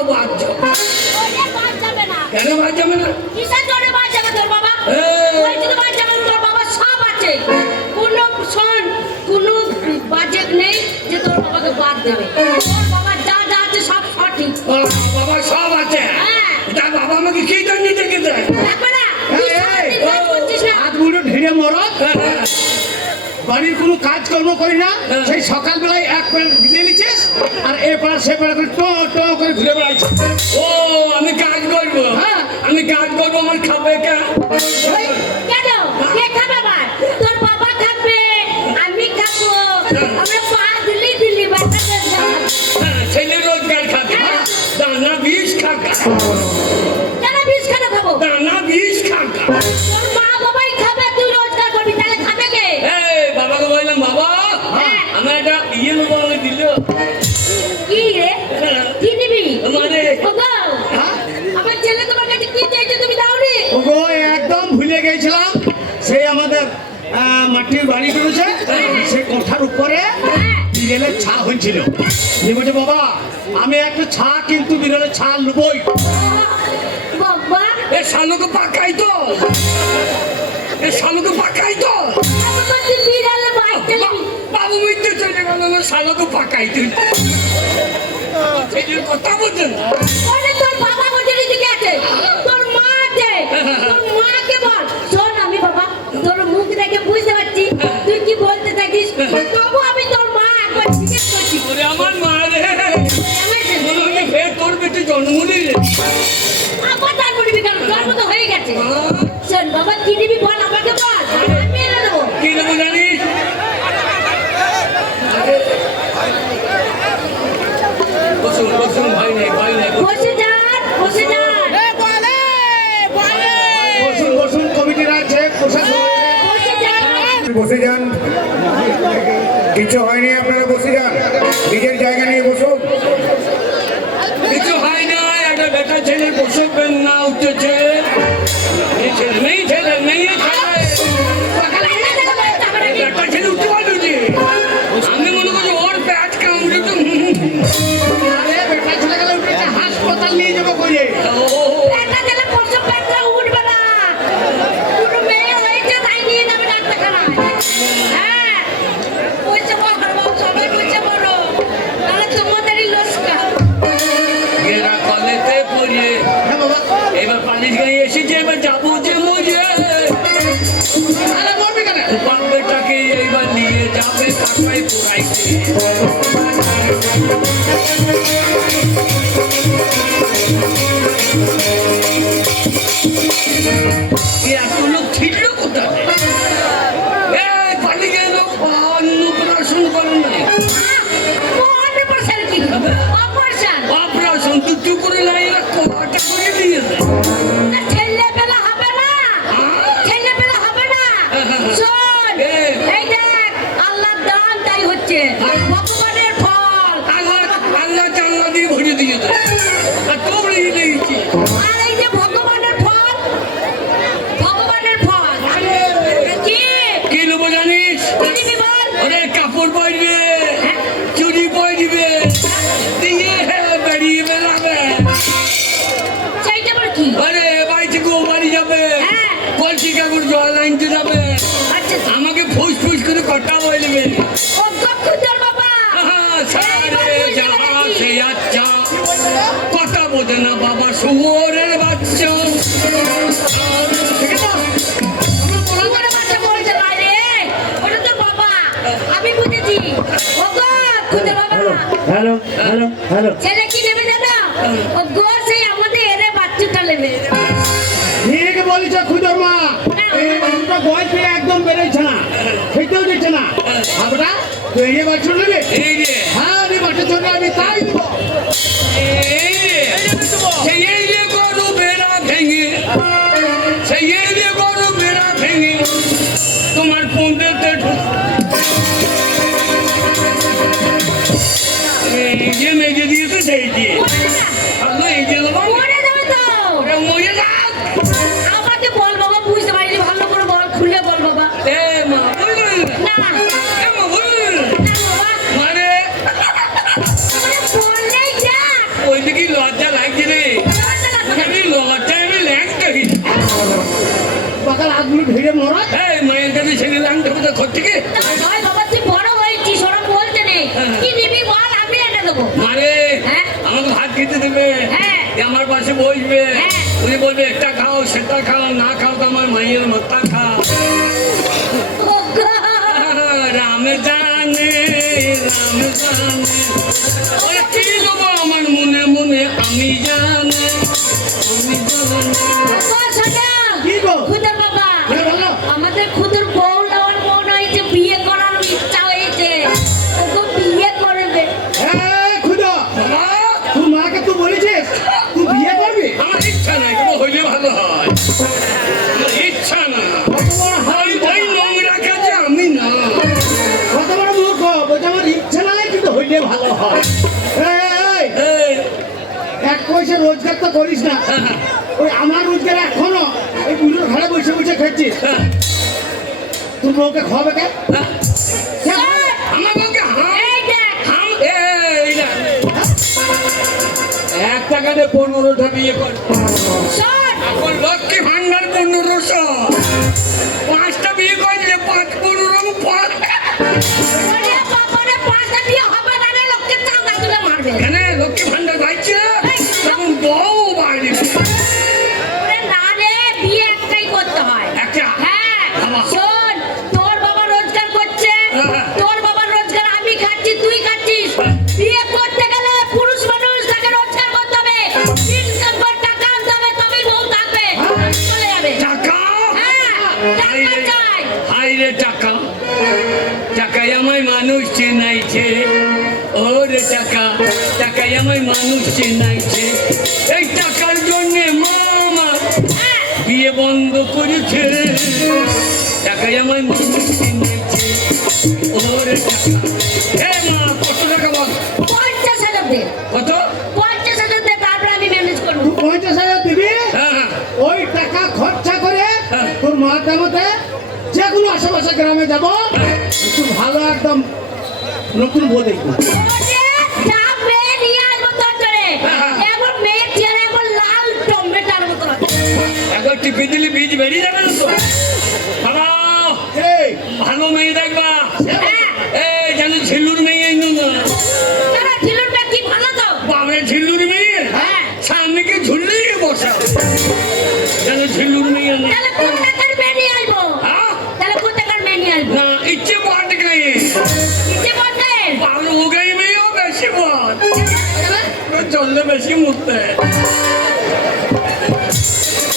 তাও বাদ যাবে। কেন বাদ যাবে না? কিসের জন্য বাদ যাবে তোর বাবা? ওই যদি বাদ যাবে তোর বাবা সব আছে, কোনো শোন কোনো বাজেট নেই যে তোর বাবাকে বাদ দেবে। তোর বাবা যা যা আছে সব সঠিক। বাবা সব আছে। তা বাবা আমাকে কি জন্য দেখেছে? দেখবে না তুই সারাদিন কাজ করছিস না। হাতগুলো ঢেড়ে মরদ, বাড়ির কোনো কাজকর্ম করি না, সেই সকালবেলায় এক প্লেট দিয়ে নিচ্ছিস আর এ পাড়া সে পাড়া করে টো টো করে ঘুরে বেড়াচ্ছিস। ও আমি কাজ করবো? হ্যাঁ আমি কাজ করবো, আমার খাবে কেন? কেন কে খাবে? আবার তোর বাবা খাবে, আমি খাবো, আমরা পা দিলি দিলি বাচ্চাদের ছেলে রোজগার খাবে, দানা বিষ খাকা, কেন বিষ কেন খাবো? দানা বিষ খাকা। তোর মা বাবাই খাবে, তুই রোজগার করবি, তাহলে খাবে কে? বাবাকে বললাম বাবা আমার একটা ইয়ে নেবো, আমাকে দিল। কি রে কি নিবি? মানে ওগো আমার ছেলে তোমার কাছে কি চাইছে তুমি দাওনি? ওগো একদম ভুলে গেছিলাম, সেই আমাদের মাটির বাড়ি করেছে, সে কোঠার উপরে বিড়ালের ছা হয়েছিল। বলছে বাবা আমি একটা ছা কিন্তু বিড়ালের ছা লুবই। বাবা এ শালুকে পাকাই তো, এ শালুকে পাকাই তো। বাবা তুই বিড়ালে বাচ্চা নিবি? বাবু মিথ্যে চলে গেল না, শালুকে পাকাই তুই। সেই কথা বলছেন ওরে তোর বাবা কোথায় দিকে আছে? তোর মা আছে, তোর মাকে বল। শোন আমি বাবা তোর মুখ দেখে বুঝতে পারছি তুই কি বলতে থাকিস, তবু আমি তোর মা একবার জিজ্ঞেস করছি। ওরে আমার মা রে, আমার ছেলে। মনে হয় ফের তোর বেটে জন্ম নিলে। আবার তার বলবি কেন? জন্ম তো হয়ে গেছে। শোন বাবা কি নিবি বল, আমাকে বল, আমি এনে দেবো। কি নেবো জানিস? বসুন বসুন, ভাই নেই ভাই নেই। বসে যান বসে যান বসুন বসুন, কমিটির আছে, প্রশাসন আছে। বসে যান। বসে যান, কিছু হয়নি, আপনারা বসে যান, নিজের জায়গা নিয়ে বসুন। কিছু হয় না, একটা বেটা ছেলে বসবেন না উঠেছে। এই ছেলে নেই, ছেলে নেই, বেটা ছেলে উঠতে পারলো যে। আমি মনে করি ওর প্যাট কামড়ে তো। আরে বেটা ছেলে গেলে উঠেছে, হাসপাতাল নিয়ে যাবো কইরে। পেটটা দিলে প্রসব পেটটা উঠবে না। কোনো মেয়ে হয়েছে তাই নিয়ে যাবে ডাক্তারখানায়। হ্যাঁ পয়সা বড় বাবু, সবাই পয়সা বড়, তাহলে তোমাদেরই লস্কা। এরা কলেতে পড়িয়ে হ্যাঁ বাবা, এবার পালিশ গায়ে এসেছে, এবার যাবো যে মরে। আরে বলবি কেন? বাপ বেটাকে এইবার নিয়ে যাবে কাকাই পোড়াইতে। এত লোক ছিল কোথায়? এই পালিয়ে গেল, অন্নপ্রাশন করেন নাই। অপারেশন কি? অপারেশন অপারেশন তুই করে নাই, এরা কটা করে দিয়েছে। ছেলেবেলা হবে না, ছেলেবেলা হবে না। শোন এই দেখ আল্লাহর দান তাই হচ্ছে, ভগবানের ফল। আল্লাহ জানলা দিয়ে ভরে দিয়েছে, আর তোমরা দিয়েছি। আর এই যে ভগবানের ফল, ভগবানের ফল কি কি নেবো জানিস? কি নিবি বল? ওরে কাপড় পরবে, চুরি পরবে, দিয়ে বেরিয়ে বেড়াবে। সেইটা বল কি? আরে বাড়ি থেকে ও বাড়ি যাবে, হ্যাঁ। কলসি কাপড় জল আনতে যাবে, আচ্ছা আমাকে ফুস ফুস করে কথা বলবে। ও গকুদার বাবা সারে যাহা সে আচ্ছা, কথা বোঝে না বাবা শুয়োরের বাচ্চা। তোমার বাচ্চা বলছে না রে, ওটা তো বাবা, আমি বুঝেছি। ও গকুদার বাবা হ্যালো হ্যালো হ্যালো, ছেলে কি নেবে জানো? ও গো সেই আমাদের এরে বাচ্চাটা নেবে। ঠিক বলিস খুদর মা, এই বাচ্চাটা বয়স পেয়ে একদম বেরোচ্ছে না, খেতেও দিচ্ছে না। আমরা তুই এই বাচ্চা নেবে? এই রে, হ্যাঁ আমি বাচ্চা জন্য আমি তাই দেবো। এই রে, সেই এই রে গরু বেড়া ভেঙে, সেই এই রে গরু বেড়া ভেঙে তোমার পনেরোতে এই যে মেজে দিয়েছে সেই দিয়ে। আল্লাহ এই যে দেবো, মরে যাবে তো। ওরা মরে যাও। আমাকে বল বাবা, বুঝতে পারিনি, ভালো করে বল, খুলে বল বাবা। এ মা, না এ মা, না বাবা, মানে বাকাল হাতগুলো ভিড়ে মরা এই মায়ের কাছে ছেলে আমি দেবো তো ঘর থেকে নয় বাবা তুই বড় হয়েছিস ওরা বলতে নেই হ্যাঁ। কি নিবি বল আমি এনে দেবো মারে হ্যাঁ। আমাকে ভাত খেতে দেবে হ্যাঁ। এ আমার পাশে বসবে হ্যাঁ। উনি বলবে একটা খাও সেটা খাও না খাও তো আমার মায়ের মাথা খাও ও গো। রাম জানে ওরে কি দেবো আমার মনে মনে আমি জানে বাবা, সকাল। কি গো? খুদের বাবা হ্যাঁ, বলো। আমাদের খুদের বউ নেওয়ার মন হয়েছে বিয়ে করার ইচ্ছা হয়েছে ওকে বিয়ে করবে এই খুদা বাবা তুই মাকে তুই বলেছিস তুই বিয়ে করবি আমার ইচ্ছা নাই কিন্তু হইলে ভালো হয় আমার ইচ্ছা না কত বড় হারামি ওই নোংরা কাজে আমি না কত বড় মূর্খ বলছে আমার ইচ্ছা নাই কিন্তু হইলে ভালো হয় এই, এই, এক পয়সা রোজগার তো করিস না ওই আমার রোজগার এখনো ওই পুজোর ঘরে বসে বসে খাচ্ছিস হ্যাঁ, তুই বউকে খাওয়াবে কে হ্যাঁ। আমার বউকে এই দেখ হাম এই না 1 টাকাতে 15টা বিয়ে কর শোন এখন লক্ষ্মী ভান্ডার 1500 5টা বিয়ে করলে 5-15 পর ওরে বাবা রে পাঁচটা বিয়ে হবে না রে লোককে চাঁদা তুলে মারবে কেন লক্ষ্মী ভান্ডার পাইছে তখন বউ বাড়ি ওরে না রে বিয়ে একটাই করতে হয় একটা? হ্যাঁ বাবা। শোন তোর বাবা রোজগার করছে হ্যাঁ। তোর বাবার রোজগার আমি খাচ্ছি তুই খাচ্ছিস বিয়ে করতে গেলে পুরুষ মানুষ তাকে রোজগার করতে হবে ইনকাম করে টাকা আনতে হবে তবেই বউ থাকবে চলে যাবে টাকা হ্যাঁ টাকা চাই হাইরে টাকা টাকায় আমায় মানুষ চেনাইছে ওরে টাকা টাকায় আমায় মানুষ চেনাইছে এই টাকার জন্যে মামা হ্যাঁ বিয়ে বন্ধ করেছে টাকায় আমায় মানুষ চেনাইছে ওরে টাকা হে মা কত টাকা বল 50,000 দে কত 50,000 দে তারপরে আমি ম্যানেজ করবো তুই 50,000 দিবি হ্যাঁ হ্যাঁ ওই টাকা খরচা করে হ্যাঁ। তোর মার মতে যে কোনো আশেপাশে গ্রামে যাব একটু ভালো একদম নতুন বউ দেখবো ওরে যা মেয়ে নিয়ে আসবো তোর জন্য হ্যাঁ। এমন মেয়ে চেহারা এমন লাল টমেটার মতো একবার টিপে দিলে বীজ বেরিয়ে যাবে না তো বাবা এই ভালো মেয়ে দেখবা হ্যাঁ এই যেন ঝিল্লুর মেয়ে এই না তারা ঝিলুরটা কি ভালো তো বাবে ঝিল্লুর মেয়ে হ্যাঁ সামনেকে ঝুলিয়ে বসা যেন ঝিল্লুর মেয়ে না তাহলে কোন টাকার মেয়ে নিয়ে আসবো হ্যাঁ? তাহলে কোন টাকার মেয়ে নিয়ে আসবো না ইচ্ছে বাদ গেলে কিসে বলতে ভালো ও গেই মেয়েও বেশি বাদ চললে বেশি মুখতে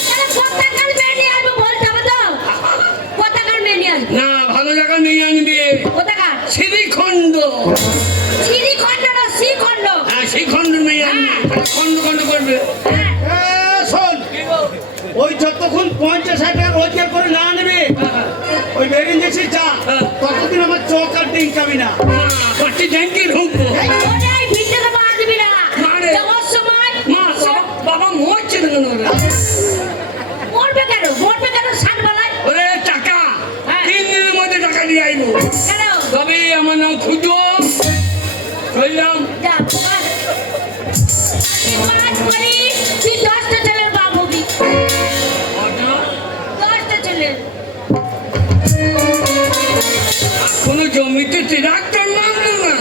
তাহলে কোন টাকার মেয়ে নিয়ে আসবো বলতে হবে তো কোন টাকার মেয়ে নিয়ে আসবো না ভালো জায়গা নিয়ে আনবে কোন টাকার শ্রীখণ্ড শ্রীখণ্ড না শ্রীখণ্ড হ্যাঁ শ্রীখণ্ড মেয়ে আনবে তাহলে খণ্ড খণ্ড করবে হ্যাঁ শোন ওই যতক্ষণ 50,000 টাকা রোজগার করে না নেবে ওই বেরিয়ে গেছিস যা ততদিন আমার চোখ আর ডিঙ্কাবি না পাটি ট্যাঙ্কি ঢুকবো ওরে এই ভিতরে বাঁধবি না মারে। যাওয়ার সময় মা বাবা মরছে না কেন ওরা? মরবে কেন ষাট বেলায় ওরে টাকা হ্যাঁ। 3 দিনের মধ্যে টাকা দিয়ে আইবো কেন তবে আমার নাম খুঁজো চললাম যা বাস। তুই বাস করি তুই 10টা ছেলের বাপ হবি 10টা ছেলের কোনো জমিতে ট্রাক্টর নামলো না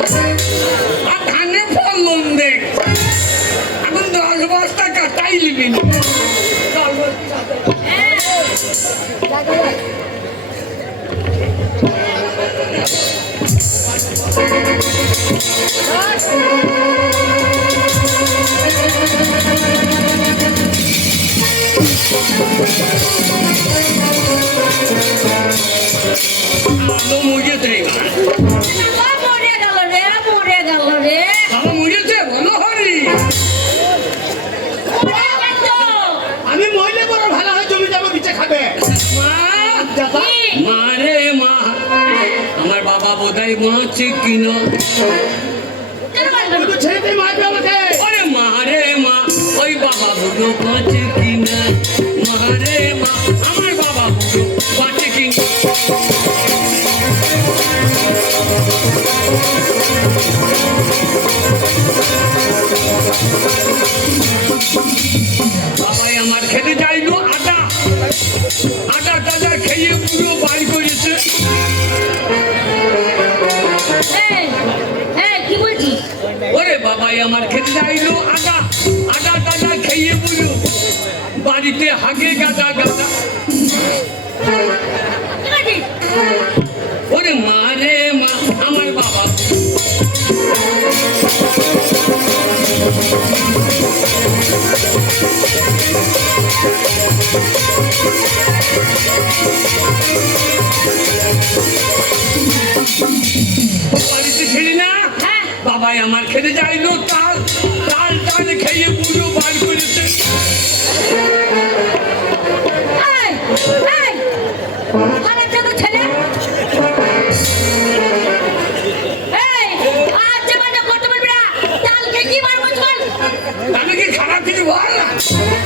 আর ধানে ফলন দেখ এখন 10 বস্তা কাটাই লিবি না 10 বস্তা কাটাই। হ্যাঁ আলো মুজেছে বাবা মরে গেল রে বাবা মুজেছে বলো হরি মরে গেল তো। আমি মহিলা বড় ভালো হয় জমি যাবো নিচে খাবে মা যাতা কি? মা রে মা আমার বাবা বোধহয় মাছে কিনা কেন বলবে তুই না? তো ছেড়ে দে মারবে আমাকে ওরে মা রে মা ওই বাবা বুড়ো মাছে কিনা মা রে মা আমার বাবা বুড়ো মাছে কিনা বাবাই আমার খেতে চাইলো আটা আটাটা বাড়িতে হাগে গাদা গাদা। ঠিক আছে? ওরে মা রে মা, আমার বাবা বাড়িতে ছিলি না? হ্যাঁ। বাবাই আমার খেতে যাইলো তাল তাল তাল খেয়ে পুরো বার করেছে। এই, এই, আরেকটা তো ছেলে। এই, আজকে মানে কত বলবি না? কালকে কি বার বলছিস? আমি কি খারাপ কিছু বল না?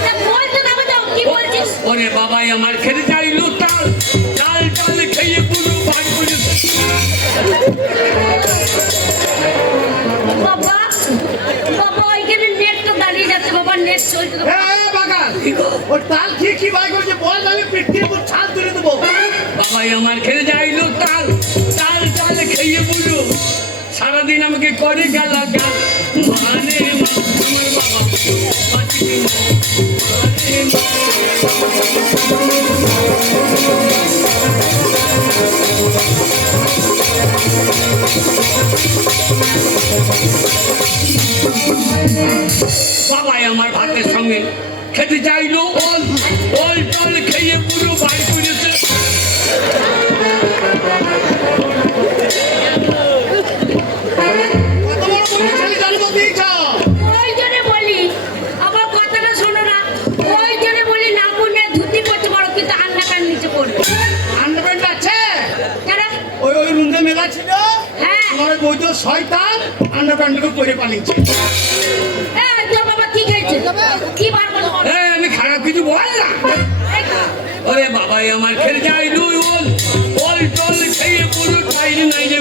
তা বলতে যাবে তো, কি বলছিস? ওরে বাবাই আমার খেতে যাইলো তাল তাল তাল খেয়ে পুরো বার করেছে। বাবা, বাবা, ওইখানে নেট তো দাঁড়িয়ে যাচ্ছে, বাবা, নেট চলছে তো। বাগান ওর তাল কি কি বাই করছে বল, আমি পিটিয়ে তোর ছাল তুলে দেবো। বাবাই আমার খেতে যাইলো তাল তাল তাল খেয়ে পুরো সারাদিন আমাকে করে গালা গাল। মানে মা, আমার বাবা বাঁচিয়ে মা, মানে মা। বাবাই আমার ভাতের সঙ্গে খেতে চাইলো ওল ওল টল খেয়ে পুরো বাড়ি করেছে। কত বড় বড় ছেলে জন্ম দিয়েছ। ওই জন্যে বলি, আমার কথাটা শোনো না। ওই জন্যে বলি, না মনে ধুতি পড়তে পারো, কিন্তু আন্ডারপ্যান্ট নিচে পড়বে। আন্ডারপ্যান্ট আছে কেন? ওই ওই রুন্দে মেলা ছিল, হ্যাঁ। আমার ওই বই তো শয়তান আন্ডারপ্যান্টকে পরে পালিয়েছে। এই, তোর বাবা কি খেয়েছে? কি বার করলো বলো? এই, আমি খারাপ কিছু বল না। এই, ওরে বাবাই আমার খেতে চাইলো ওল ওল টল খেয়ে পুরো টাইল নাই রে।